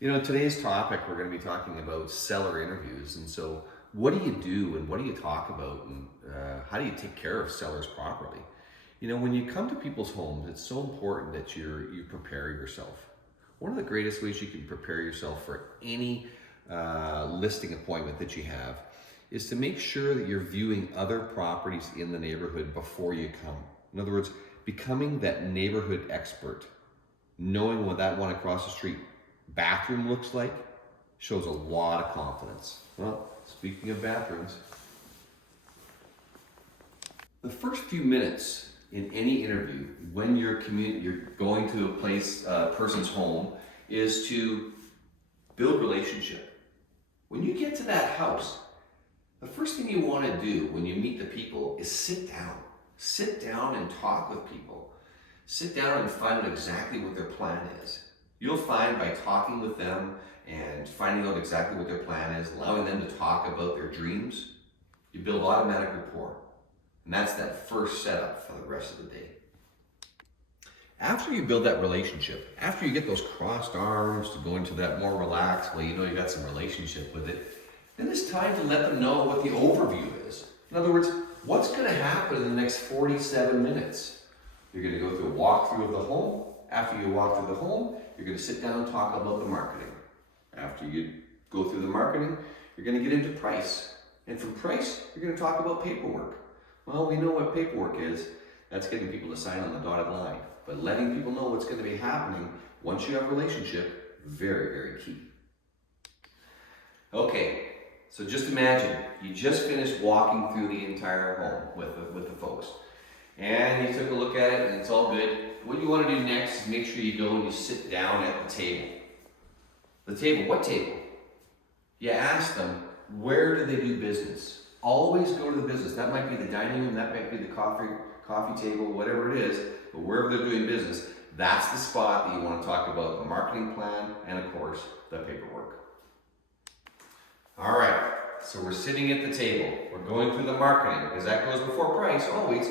You know, today's topic, we're going to be talking about seller interviews. And so, what do you do and what do you talk about and how do you take care of sellers properly? You know, when you come to people's homes, it's so important that you prepare yourself. One of the greatest ways you can prepare yourself for any listing appointment that you have is to make sure that you're viewing other properties in the neighborhood before you come. In other words, becoming that neighborhood expert, knowing what that one across the street bathroom looks like shows a lot of confidence. Well, speaking of bathrooms, the first few minutes in any interview when you're going to a person's home is to build relationship. When you get to that house, the first thing you want to do when you meet the people is sit down. Sit down and talk with people. Sit down and find out exactly what their plan is. You'll find by talking with them and finding out exactly what their plan is, allowing them to talk about their dreams, you build automatic rapport. And that's that first setup for the rest of the day. After you build that relationship, after you get those crossed arms to go into that more relaxed, well, you know you got some relationship with it, then it's time to let them know what the overview is. In other words, what's going to happen in the next 47 minutes? You're going to go through a walkthrough of the home. After you walk through the home, you're going to sit down and talk about the marketing. After you go through the marketing, you're going to get into price. And from price, you're going to talk about paperwork. Well, we know what paperwork is. That's getting people to sign on the dotted line. But letting people know what's going to be happening once you have a relationship, very, very key. Okay, so just imagine you just finished walking through the entire home with the folks. And you took a look at it and it's all good. What you want to do next is make sure you go and you sit down at the table. The table, what table? You ask them, where do they do business? Always go to the business. That might be the dining room, that might be the coffee table, whatever it is, but wherever they're doing business, that's the spot that you want to talk about the marketing plan and of course, the paperwork. All right, so we're sitting at the table. We're going through the marketing because that goes before price, always.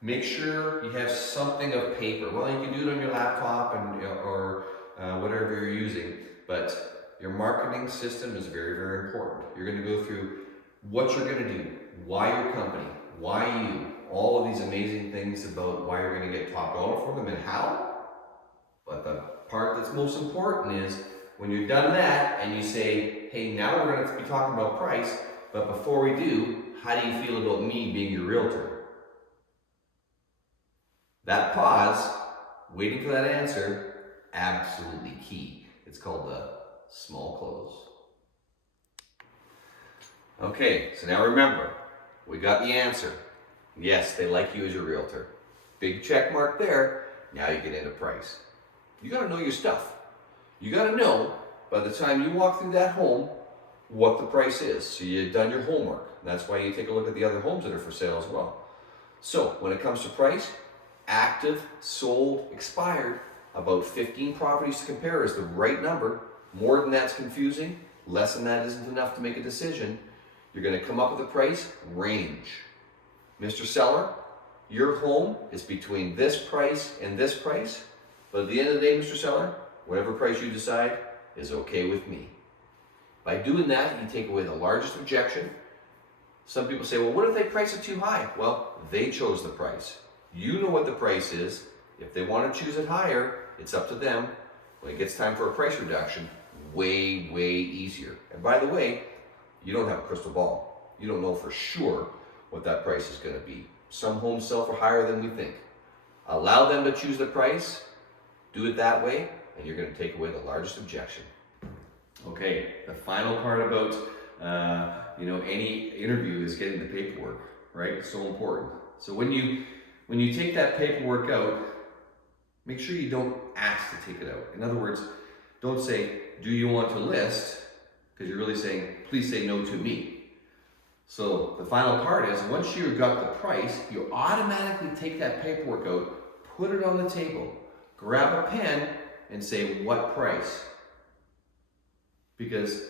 Make sure you have something of paper. Well, you can do it on your laptop or whatever you're using, but your marketing system is very, very important. You're going to go through what you're going to do, why your company, why you, all of these amazing things about why you're going to get top dollar for them and how. But the part that's most important is when you're done that and you say, hey, now we're going to be talking about price, but before we do, how do you feel about me being your realtor? That pause, waiting for that answer, absolutely key. It's called the small close. Okay, so now remember, we got the answer. Yes, they like you as a realtor. Big check mark there. Now you get into price. You got to know your stuff. You got to know by the time you walk through that home what the price is. So you've done your homework. That's why you take a look at the other homes that are for sale as well. So when it comes to price, active, sold, expired, about 15 properties to compare is the right number. More than that's confusing. Less than that isn't enough to make a decision. You're going to come up with a price range. Mr. Seller, your home is between this price and this price, but at the end of the day, Mr. Seller, whatever price you decide is okay with me. By doing that, you take away the largest objection. Some people say, well, what if they price it too high? Well, they chose the price. You know what the price is. If they want to choose it higher, it's up to them. When it gets time for a price reduction, way, way easier. And by the way, you don't have a crystal ball. You don't know for sure what that price is going to be. Some homes sell for higher than we think. Allow them to choose the price, do it that way, and you're going to take away the largest objection. Okay, the final part about any interview is getting the paperwork, right? It's so important. So when you take that paperwork out, make sure you don't ask to take it out. In other words, don't say, do you want to list? Because you're really saying, please say no to me. So the final part is, once you've got the price, you automatically take that paperwork out, put it on the table, grab a pen, and say, what price? Because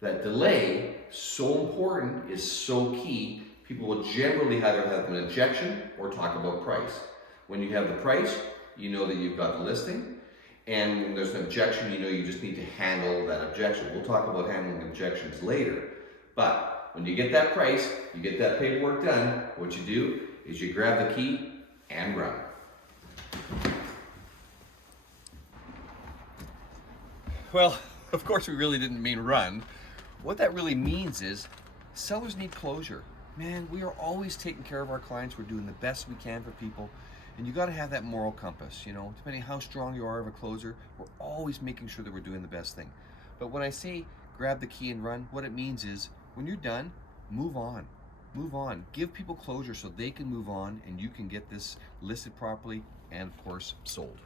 that delay, so important, is so key. People will generally either have an objection or talk about price. When you have the price, you know that you've got the listing. And when there's an objection, you know you just need to handle that objection. We'll talk about handling objections later. But when you get that price, you get that paperwork done, what you do is you grab the key and run. Well, of course we really didn't mean run. What that really means is sellers need closure. Man, we are always taking care of our clients. We're doing the best we can for people. And you got to have that moral compass, you know, depending how strong you are of a closer, we're always making sure that we're doing the best thing. But when I say grab the key and run, what it means is when you're done, move on. Move on. Give people closure so they can move on and you can get this listed properly and, of course, sold.